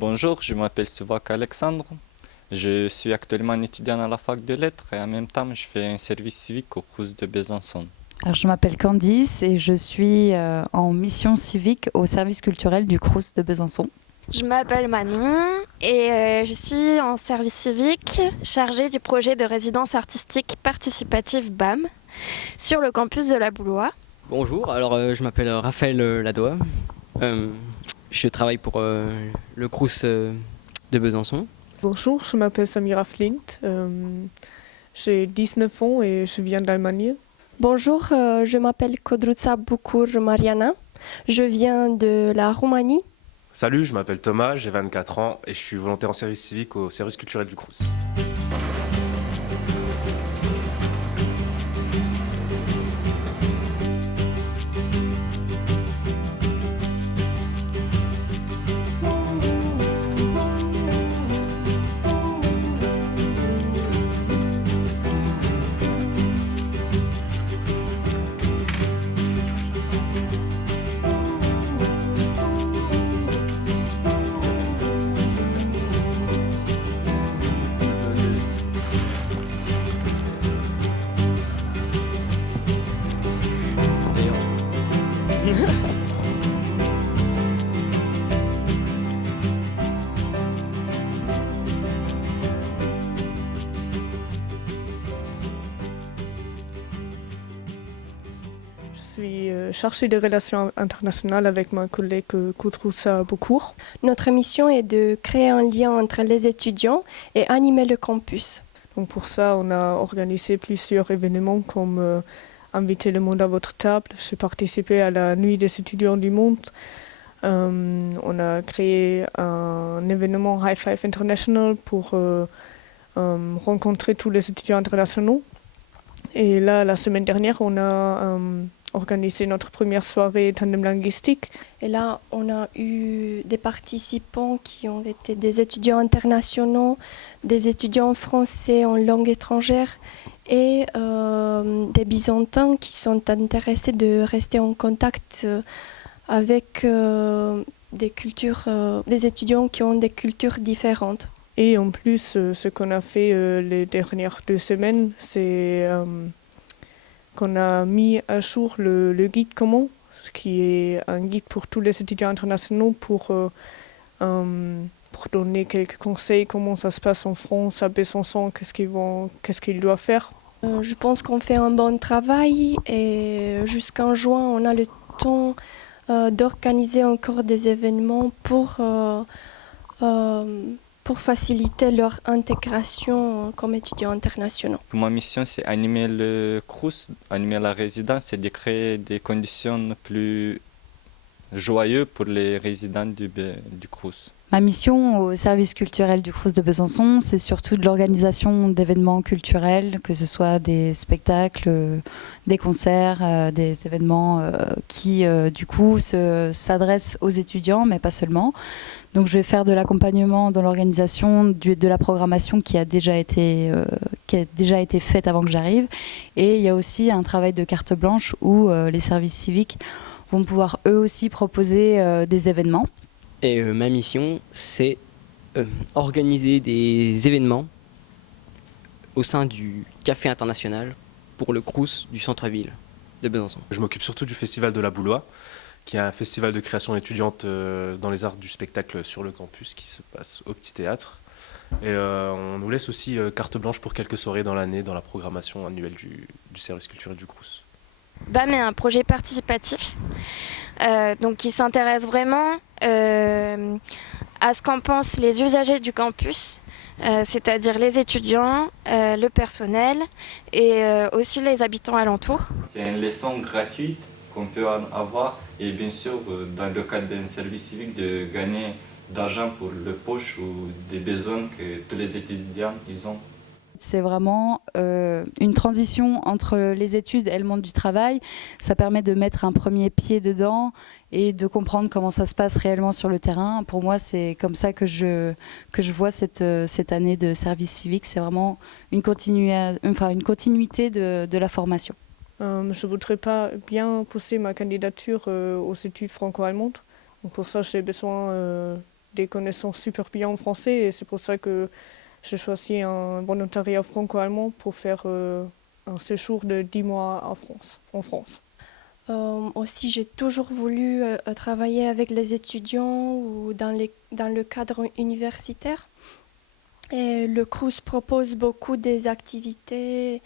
Bonjour, je m'appelle Souvak Alexandre. Je suis actuellement étudiant à la fac de lettres et en même temps je fais un service civique au Crous de Besançon. Alors, je m'appelle Candice et je suis en mission civique au service culturel du Crous de Besançon. Je m'appelle Manon et je suis en service civique chargée du projet de résidence artistique participative BAM sur le campus de la Boulois. Bonjour, alors je m'appelle Raphaël Ladois. Je travaille pour le Crous de Besançon. Bonjour, je m'appelle Samira Flint. J'ai 19 ans et je viens d'Allemagne. Bonjour, je m'appelle Kodruța Bucur Mariana. Je viens de la Roumanie. Salut, je m'appelle Thomas, j'ai 24 ans et je suis volontaire en service civique au service culturel du Crous. Je suis chargée de relations internationales avec ma collègue Kodruța Bucur. Notre mission est de créer un lien entre les étudiants et animer le campus. Donc pour ça, on a organisé plusieurs événements comme Inviter le monde à votre table. J'ai participé à la nuit des étudiants du monde. On a créé un événement High Five International pour rencontrer tous les étudiants internationaux. Et là, la semaine dernière, on a organisé notre première soirée tandem linguistique. Et là, on a eu des participants qui ont été des étudiants internationaux, des étudiants français en langue étrangère et des Byzantins qui sont intéressés de rester en contact avec des étudiants qui ont des cultures différentes. Et en plus, ce qu'on a fait les dernières 2 semaines, c'est qu'on a mis à jour le guide commun, qui est un guide pour tous les étudiants internationaux pour donner quelques conseils, comment ça se passe en France, à Besançon, qu'est-ce qu'ils doivent faire. Je pense qu'on fait un bon travail et jusqu'en juin, on a le temps d'organiser encore des événements pour faciliter leur intégration comme étudiants internationaux. Ma mission c'est animer le Crous, animer la résidence et de créer des conditions plus joyeuses pour les résidents du Crous. Ma mission au service culturel du Crous de Besançon, c'est surtout de l'organisation d'événements culturels, que ce soit des spectacles, des concerts, des événements qui du coup s'adressent aux étudiants, mais pas seulement. Donc je vais faire de l'accompagnement dans l'organisation de la programmation qui a déjà été faite avant que j'arrive. Et il y a aussi un travail de carte blanche où les services civiques vont pouvoir eux aussi proposer des événements. Et ma mission, c'est organiser des événements au sein du Café International pour le Crous du centre-ville de Besançon. Je m'occupe surtout du festival de la Boulois, qui est un festival de création étudiante dans les arts du spectacle sur le campus qui se passe au Petit Théâtre. Et on nous laisse aussi carte blanche pour quelques soirées dans l'année dans la programmation annuelle du service culturel du Crous. BAM est un projet participatif donc qui s'intéresse vraiment à ce qu'en pensent les usagers du campus, c'est-à-dire les étudiants, le personnel et aussi les habitants alentours. C'est une leçon gratuite qu'on peut avoir et bien sûr dans le cadre d'un service civique de gagner d'argent pour le poche ou des besoins que tous les étudiants ils ont. C'est vraiment une transition entre les études et le monde du travail. Ça permet de mettre un premier pied dedans et de comprendre comment ça se passe réellement sur le terrain. Pour moi, c'est comme ça que je vois cette année de service civique. C'est vraiment une continuité de la formation. Je voudrais pas bien pousser ma candidature aux études franco-allemandes. Donc pour ça, j'ai besoin des connaissances super bien en français et c'est pour ça que j'ai choisi un volontariat franco-allemand pour faire un séjour de 10 mois en France. Aussi, j'ai toujours voulu travailler avec les étudiants ou dans le cadre universitaire. Et le Crous propose beaucoup des activités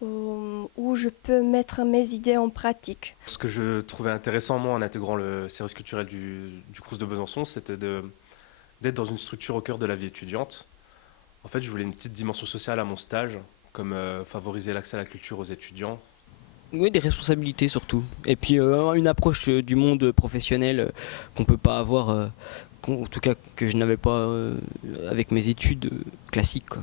où je peux mettre mes idées en pratique. Ce que je trouvais intéressant, moi, en intégrant le service culturel du Crous de Besançon, c'était d'être dans une structure au cœur de la vie étudiante. En fait, je voulais une petite dimension sociale à mon stage, comme favoriser l'accès à la culture aux étudiants. Oui, des responsabilités surtout. Et puis une approche du monde professionnel qu'on peut pas avoir, en tout cas que je n'avais pas avec mes études classiques, quoi.